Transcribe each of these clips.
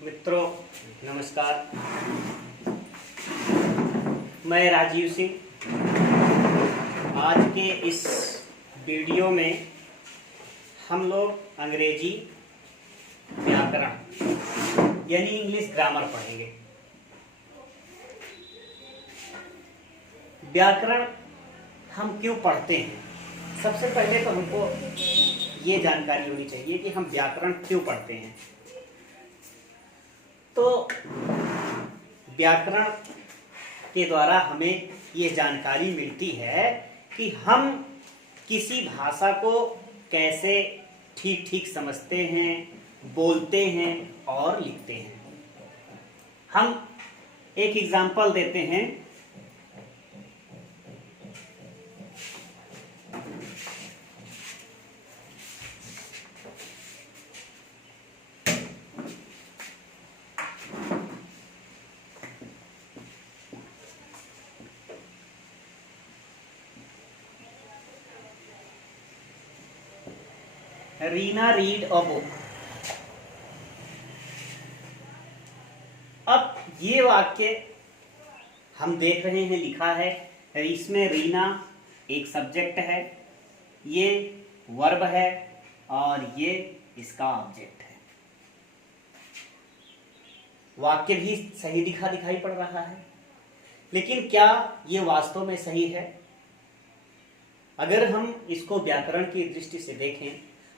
मित्रों नमस्कार। मैं राजीव सिंह। आज के इस वीडियो में हम लोग अंग्रेजी व्याकरण यानी इंग्लिश ग्रामर पढ़ेंगे। व्याकरण हम क्यों पढ़ते हैं? सबसे पहले तो हमको ये जानकारी होनी चाहिए कि हम व्याकरण क्यों पढ़ते हैं। तो व्याकरण के द्वारा हमें ये जानकारी मिलती है कि हम किसी भाषा को कैसे ठीक ठीक समझते हैं, बोलते हैं और लिखते हैं। हम एक एग्जाम्पल देते हैं। Reena read a book. अब ये वाक्य हम देख रहे हैं, लिखा है, इसमें रीना एक सब्जेक्ट है, ये वर्ब है और ये इसका ऑब्जेक्ट है। वाक्य भी सही दिखाई पड़ रहा है, लेकिन क्या ये वास्तव में सही है? अगर हम इसको व्याकरण की दृष्टि से देखें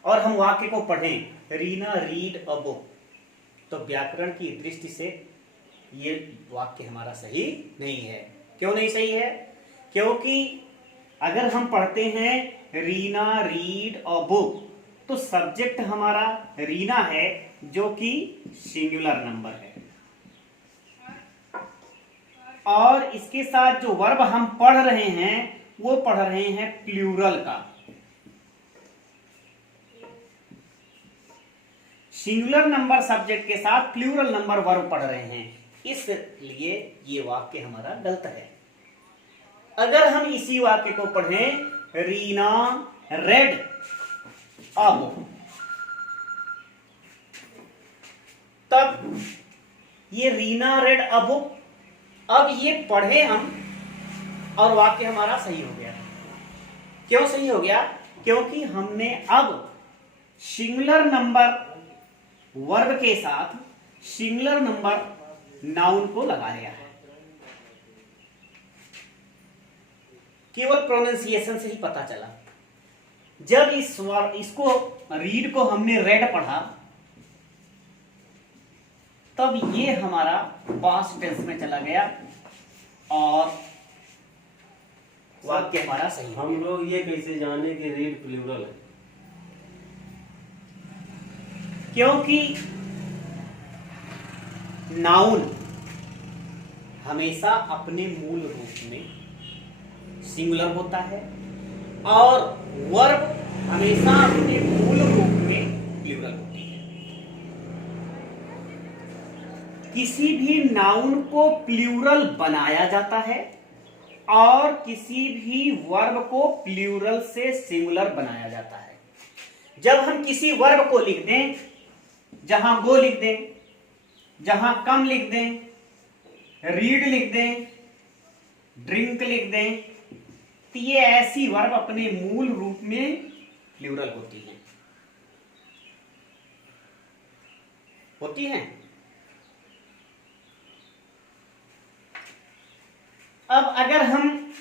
और हम वाक्य को पढ़ें, रीना रीड अ बुक, तो व्याकरण की दृष्टि से ये वाक्य हमारा सही नहीं है। क्यों नहीं सही है? क्योंकि अगर हम पढ़ते हैं रीना रीड अ बुक, तो सब्जेक्ट हमारा रीना है जो कि सिंगुलर नंबर है, और इसके साथ जो वर्ब हम पढ़ रहे हैं वो पढ़ रहे हैं प्लूरल का। सिंगुलर नंबर सब्जेक्ट के साथ प्लूरल नंबर वर्ब पढ़ रहे हैं, इसलिए ये वाक्य हमारा गलत है। अगर हम इसी वाक्य को पढ़ें, रीना रेड अ बुक, तब ये रीना रेड अ बुक, अब ये पढ़े हम और वाक्य हमारा सही हो गया। क्यों सही हो गया? क्योंकि हमने अब सिंगुलर नंबर वर्ब के साथ सिंगुलर नंबर नाउन को लगा लिया है। केवल प्रोनाउंसिएशन से ही पता चला। जब इसको रीड को हमने रेड पढ़ा, तब ये हमारा पास्ट टेंस में चला गया और वाक्य हमारा सही। हम लोग ये कैसे जाने कि रीड प्लूरल है? क्योंकि नाउन हमेशा अपने मूल रूप में सिंगुलर होता है और वर्ब हमेशा अपने मूल रूप में प्लूरल होती है। किसी भी नाउन को प्लूरल बनाया जाता है और किसी भी वर्ब को प्लूरल से सिंगुलर बनाया जाता है। जब हम किसी वर्ब को लिख दें, जहां गो लिख दें, जहां कम लिख दें, रीड लिख दें, ड्रिंक लिख दें, तो ये ऐसी वर्ब अपने मूल रूप में प्लूरल होती हैं। अब अगर हम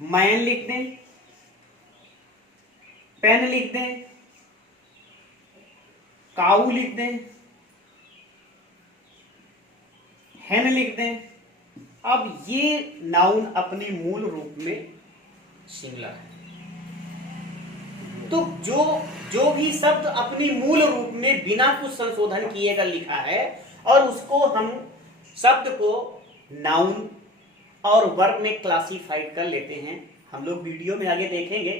मैन लिख दें, पेन लिख दें, काऊ लिख दें, हेन लिख दें, अब ये नाउन अपने मूल रूप में सिंगुलर है। तो जो भी शब्द अपने मूल रूप में बिना कुछ संशोधन किए का लिखा है और उसको हम शब्द को नाउन और वर्ब में क्लासिफाइड कर लेते हैं। हम लोग वीडियो में आगे देखेंगे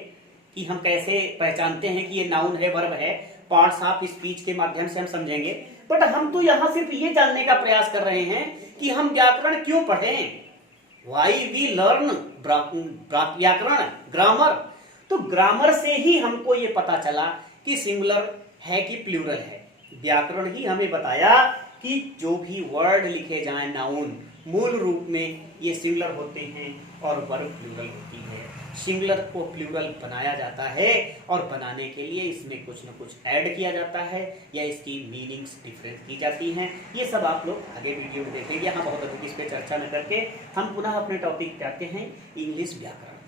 कि हम कैसे पहचानते हैं कि ये नाउन है, वर्ब है। पार्ट्स ऑफ स्पीच के माध्यम से हम समझेंगे। बट हम तो यहां सिर्फ ये जानने का प्रयास कर रहे हैं कि हम व्याकरण क्यों पढ़ें, वाई वी लर्न व्याकरण, ग्रामर। तो ग्रामर से ही हमको ये पता चला कि सिंगुलर है कि प्लूरल है। व्याकरण ही हमें बताया कि जो भी वर्ड लिखे जाएं नाउन, मूल रूप में ये सिंगुलर होते हैं और वर्ब प्लूरल होती है। सिंगुलर को प्लूरल बनाया जाता है और बनाने के लिए इसमें कुछ न कुछ ऐड किया जाता है या इसकी मीनिंग्स डिफरेंट की जाती हैं। ये सब आप लोग आगे वीडियो में देखेंगे। यहाँ बहुत अधिक इस पर चर्चा न करके हम पुनः अपने टॉपिक पे आते हैं, इंग्लिश व्याकरण।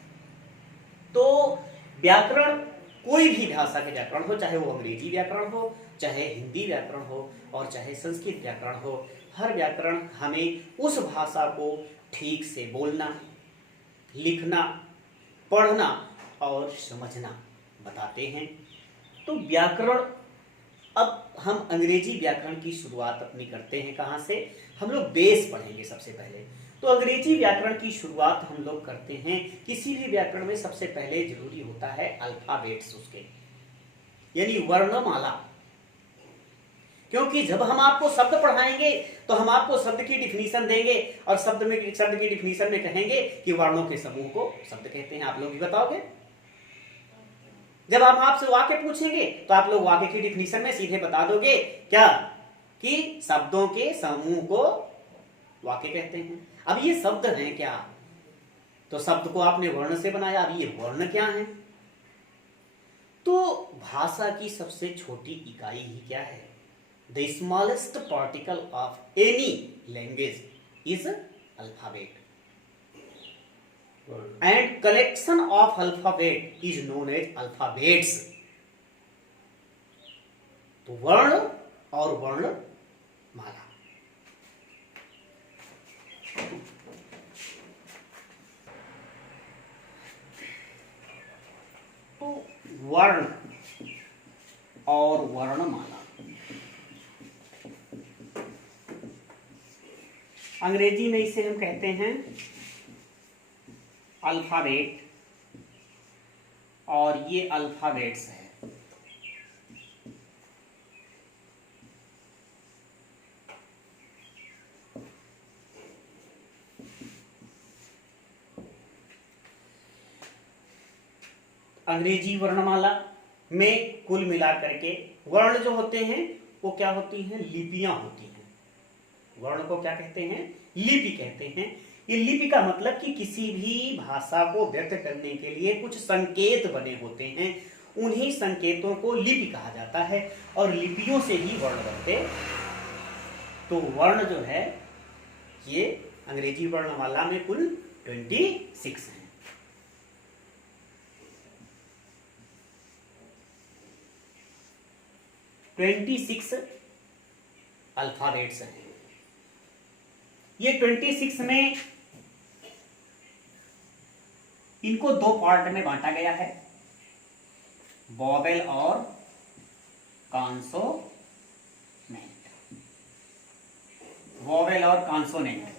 तो व्याकरण, कोई भी भाषा के व्याकरण हो, चाहे वो अंग्रेजी व्याकरण हो, चाहे हिंदी व्याकरण हो और चाहे संस्कृत व्याकरण हो, हर व्याकरण हमें उस भाषा को ठीक से बोलना, लिखना, पढ़ना और समझना बताते हैं। तो व्याकरण, अब हम अंग्रेजी व्याकरण की शुरुआत अपनी करते हैं कहाँ से? हम लोग बेस पढ़ेंगे सबसे पहले। तो अंग्रेजी व्याकरण की शुरुआत हम लोग करते हैं, किसी भी व्याकरण में सबसे पहले जरूरी होता है अल्फाबेट्स उसके, यानी वर्णमाला। क्योंकि जब हम आपको शब्द पढ़ाएंगे तो हम आपको शब्द की डिफिनीशन देंगे और शब्द की डिफिनीशन में कहेंगे कि वर्णों के समूह को शब्द कहते हैं। आप लोग भी बताओगे। जब हम आपसे वाक्य पूछेंगे तो आप लोग वाक्य की डिफिनीशन में सीधे बता दोगे क्या, कि शब्दों के समूह को वाक्य कहते हैं। अब ये शब्द हैं क्या? तो शब्द को आपने वर्ण से बनाया, अब ये वर्ण क्या है? तो भाषा की सबसे छोटी इकाई ही क्या है? The smallest particle of any language is alphabet, and collection of alphabet is known as alphabets. तो वर्ण और वर्णमाला। तो वर्ण और वर्णमाला, अंग्रेजी में इसे हम कहते हैं अल्फाबेट, और ये अल्फाबेट्स है। अंग्रेजी वर्णमाला में कुल मिलाकर के वर्ण जो होते हैं वो क्या होती हैं? लिपियां होती हैं। वर्ण को क्या कहते हैं? लिपि कहते हैं। ये लिपि का मतलब कि किसी भी भाषा को व्यक्त करने के लिए कुछ संकेत बने होते हैं, उन्हीं संकेतों को लिपि कहा जाता है और लिपियों से ही वर्ण बनते। तो वर्ण जो है ये अंग्रेजी वर्णमाला में कुल 26 हैं। अल्फाबेट्स हैं। ये 26 में इनको दो पार्ट में बांटा गया है, वोवेल और कॉन्सोनेंट। वोवेल और कॉन्सोनेंट।